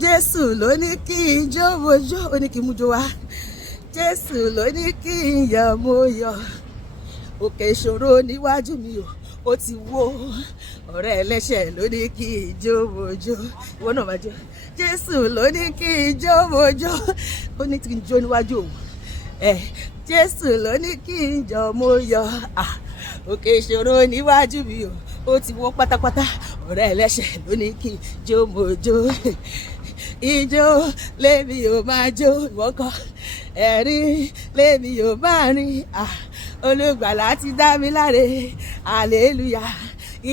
Jesu ló ní kí n jó mojó, ó ní kí n mú jó wá. Jesu ló ní kí n yọ̀ mo yọ̀. Òkè ìṣòro níwájú mi ó ti wó. Ọ̀rẹ́ ẹlẹ́ṣẹ̀ ló ní kí n jó mojó. Ìwọ náà máa jó. Jesu ló ní kí n jó mojó. Ó ní kí n jó níwájú òun. Jesu ló ní kí n yọ̀ mo yọ̀. Òkè ìṣòro níwájú mi ó ti wó pátápátá. Ọ̀rẹ́ ẹlẹ́ṣẹ̀ ló ní kí n jó mojó. Ijó lèmi ò máa jó, ìwọ kọ́. Ẹ̀rín lèmi ò máa rìn. Olùgbàlà ti dá mi láre, hallelujah.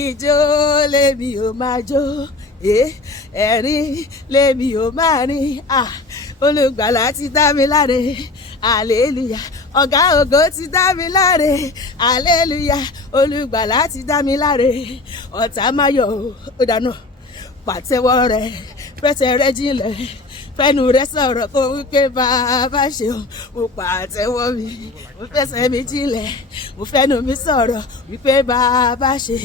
Ijó lèmi ò máa jó, ẹ̀rín lèmi ò máa rìn. Olùgbàlà ti dá mi láre, hallelujah. Ọ̀gá ògo ti dá mi láre, hallelujah. Olùgbàlà ti dá mi láre. Ọ̀tá máa yọ̀ ó dáná, pàtẹ́wọ́ rẹ̀, fẹsẹ̀ rẹ̀ jinlẹ̀, fẹ́nu rẹ̀ sọ̀rọ̀ kó wípé bàbá ṣeun. Mo pàtẹ́wọ́ mi, mo fẹsẹ̀ mi jinlẹ̀, mo fẹ́nu mi sọ̀rọ̀ wípé bàbá ṣe.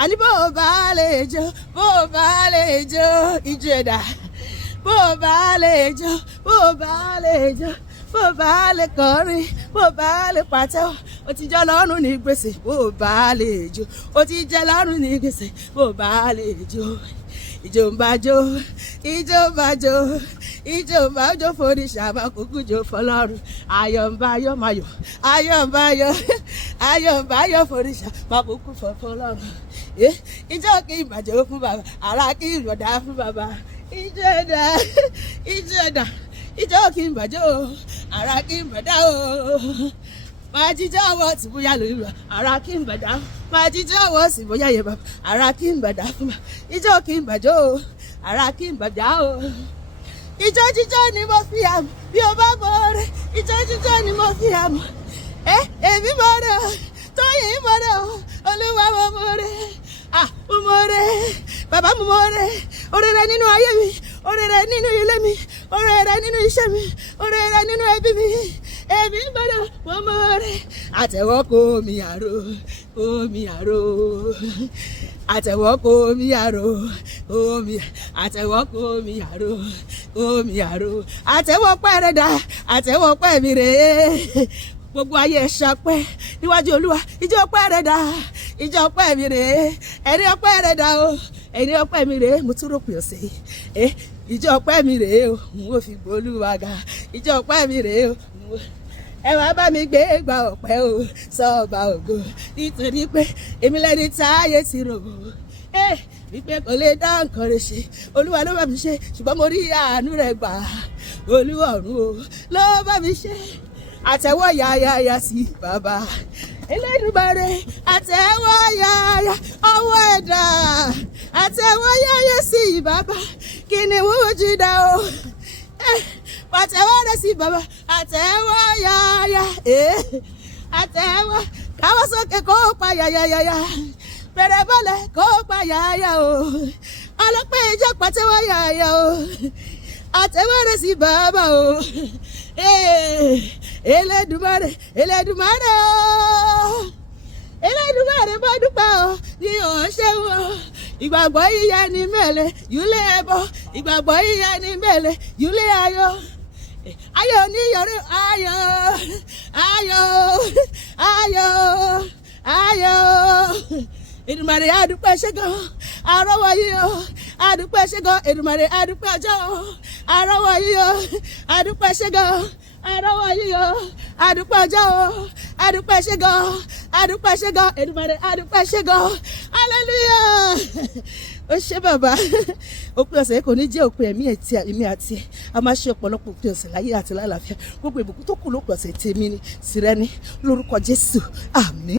Àní bó o bá lè jó, bó o bá lè jó, ijó ẹ̀dá. Bó o bá lè jó, bó o bá lè jó, bó o bá lè kọrin, bó o bá lè pàtẹ́wọ́. Ó ti jẹ́ lọ́rùn ní gbèsè, bó o bá lè jó. Ó ti jẹ́ lọ́rùn ní gbèsè, bó o bá lè jó. Ijó ń bá jó, ijó ń bá jó, ijó ń bá jó foríṣà máa kúkú jó fọlọ́run. Ayọ̀ ń bá yọ̀ máa yọ̀, ayọ̀ ń bá yọ̀, ayọ̀ ń bá yọ̀ foríṣà máa kúkú fọlọ́run. Ijó kì í bàjẹ́ fún bàbá, ara kì í yọ̀dá fún bàbá. Ijó ẹ̀dá, ijó ẹ̀dá, ijó kì í bàjẹ́ o, ara kì í bàdá o. Máa jíjọ́ ọwọ́ tí bóyá lórí rẹ̀, ara kì í bàdá. Máa jíjọ́ ọwọ́ sí bóyá yẹ bàbá, ara kì í bàdá fún bàbá. Ijó kì í bàjẹ́ o, ara kì í bàdá o. Ijó jíjọ́ ni mo fi àmọ́, bí o bá mọ̀ rẹ̀. Ijó jíjọ́ ni mo fi àmọ́. Èmi mọ̀ rẹ̀ o, Tóyìn mọ̀ rẹ̀ o, Olúwa mo mọ̀ rẹ̀. Mo mọ̀ rẹ̀, bàbá mo mọ̀ rẹ̀. Oore rẹ̀ nínú ayé mi, oore rẹ̀ nínú ilé mi, oore rẹ̀ nínú iṣẹ́ mi, oore rẹ̀ nínú ẹbí mi. Èmi gbọ́dọ̀ mo mọ̀ rẹ̀. Àtẹ̀wọ́ kò mi àrò, kò mi àrò. Àtẹ̀wọ́ kò mi àrò, kò mi. Àtẹ̀wọ́ kò mi àrò, kò mi àrò. Àtẹ̀wọ́ pẹ́ rẹ̀ dá, àtẹ̀wọ́ pẹ́ mi rèé. Gbogbo ayé ṣọpẹ́ níwájú Olúwa. Ijó ọpẹ́ rẹ̀ dá, ijó ọpẹ́ mi rèé. Ẹ̀rí ọpẹ́ rẹ̀ dá o, ẹ̀rí ọpẹ́ mi rèé. Mo tún rò pé ọ̀sẹ̀ ijó ọpẹ́ mi rèé o, mo fi gbólúwa ga. Ijó ọpẹ́ mi rèé o. Ẹ wá bá mi gbé gba ọpẹ́ o, sọ́ọ̀bà ògo. Nítorí pé èmi lẹ́ni táyé ti rò ó. Wípé kò lè dá nǹkan rẹ̀ ṣe. Olúwa ló bá mi ṣe, ṣùgbọ́n mo rí àánú rẹ̀ gbà. Olúwa ọ̀run o ló bá mi ṣe. Àtẹ̀wọ́ yáyáyá sí bàbá. Elédùmarè àtẹ̀wọ́ yáyá ọwọ́ ẹ̀dá. Àtẹ̀wọ́ yáyá sí bàbá. Kí ni wọ́n jí dá o? Àtẹ̀wọ́ rẹ̀ sí bàbá. Àtẹ̀wọ́ yáyá. Àtẹ̀wọ́ káwọ́ sókè kó pa yáyáyáyá. Bẹ̀rẹ̀ bọ́lẹ̀ kó pa yáyá o. Ọlọ́pẹ́ ìjọ pàtẹ́wọ́ yáyá o. Àtẹ̀wọ́ rẹ̀ sí bàbá o. Elédùmarè, Elédùmarè o. Elédùmarè bó dúpẹ́ o, ní òun ṣe wò. Ìgbàgbọ́ yíyá ni mẹ́lẹ̀, yúlé ẹbọ. Ìgbàgbọ́ yíyá ni mẹ́lẹ̀, yúlé ayọ̀. Ayọ̀ níyọrí, ayọ̀, ayọ̀, ayọ̀, ayọ̀. Èdùmàrè adúpẹ́ ṣe gan, arọ́wọ́ yìí o. Adúpẹ́ ṣe gan, Èdùmàrè adúpẹ́ ọjọ́ o. Arọ́wọ́ yìí o, adúpẹ́ ṣe gan, arọ́wọ́ yìí o. Adúpẹ́ ọjọ́ o, adúpẹ́ ṣe gan, adúpẹ́ ṣe gan, Èdùmàrè adúpẹ́ ṣe gan. Hallelujah. Ó ṣé bàbá. Òpin ọ̀sẹ̀ kò ní jẹ́ òpin ẹ̀mí àti ẹ̀. A máa ṣe ọ̀pọ̀lọpọ̀ òpin ọ̀sẹ̀ láyé àti lálàáfíà. Gbogbo ìbùkún tó kù lópin ọ̀sẹ̀ tèmi ni tìrẹ ni lórúkọ Jésù. Àmín.